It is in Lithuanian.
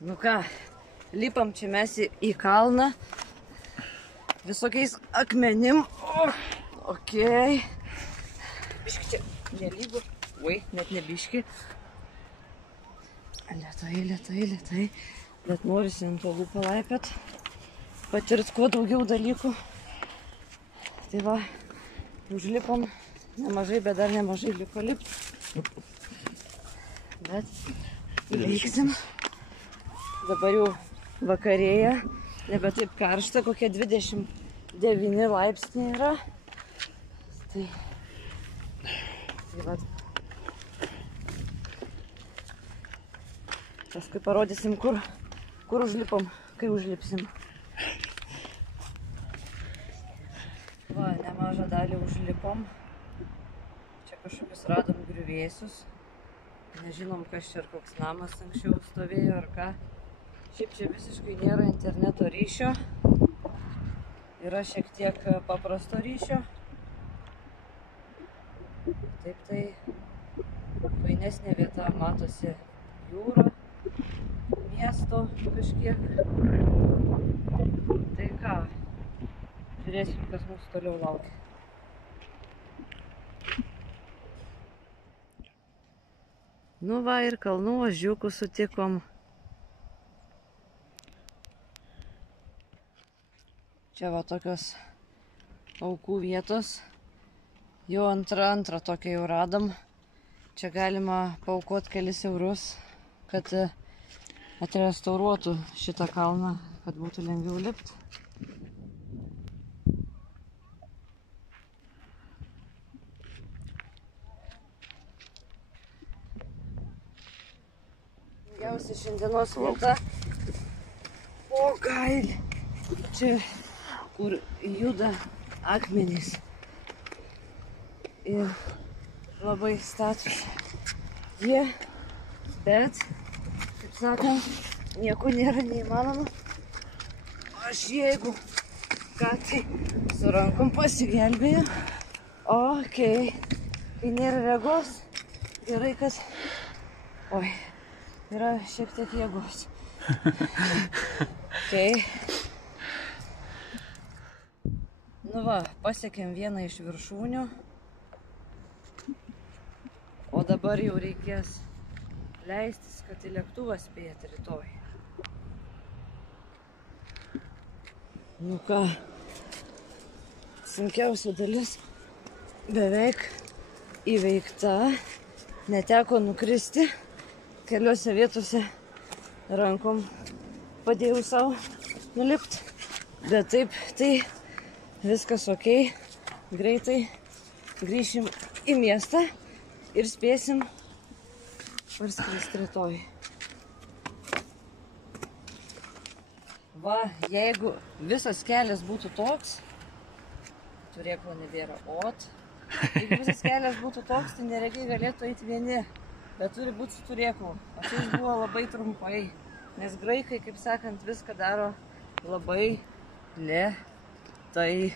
Nu ką, lipam čia mes į kalną visokiais akmenim. Okei. Biški čia nelygu. Oi, net nebiški. Lietai. Bet norisi ant uolų palaipėt. Patirt kuo daugiau dalykų. Tai va, užlipom nemažai, bet dar nemažai liko lipt. Bet įveiksim. Dabar jau vakarėja, nebe taip karšta, kokie 29 laipsniai yra. Tai va. Paskui parodysim, kur užlipom, kai užlipsim. Va, nemažą dalį užlipom. Čia kažkokius radom griuvėsius. Nežinom, kas čia ar koks namas anksčiau stovėjo ar ką. Šiaip čia visiškai nėra interneto ryšio. Yra šiek tiek paprasto ryšio. Taip tai fainesnė vieta, matosi jūra, miesto kažkiek. Tai ką, žiūrėsim, kas mūsų toliau laukia. Nu va, ir kalnų ožiukų sutikom. Čia va tokios aukų vietos. Jau antrą tokią jau radom. Čia galima paaukoti kelis eurus, kad atrestauruotų šitą kalną, kad būtų lengviau lipt. Ilgiausia šiandienos vieta. O gaili. Čia, kur juda akmenys. Ir labai status jie, bet, kaip sakant, nieko nėra neįmanoma. Aš jeigu ką tai su rankom pasigelbėjau, okei, kai nėra regos, gerai, kad, oi, yra šiek tiek jėgos. Okei. Nu va, pasiekėm vieną iš viršūnių. O dabar jau reikės leistis, kad į lėktuvą spėt rytoj. Nu ką, sunkiausia dalis beveik įveikta. Neteko nukristi. Keliose vietose rankom padėjau savo nulipt. Bet taip, tai viskas okei. Greitai grįšim į miestą. Ir spėsim parskristi rytoj. Va, jeigu visas kelias būtų toks, turėklo nebėra, jeigu visas kelias būtų toks, tai neregiai galėtų eiti vieni, bet turi būti su turėklu. O tai buvo labai trumpai, nes graikai, kaip sakant, viską daro labai lėtai.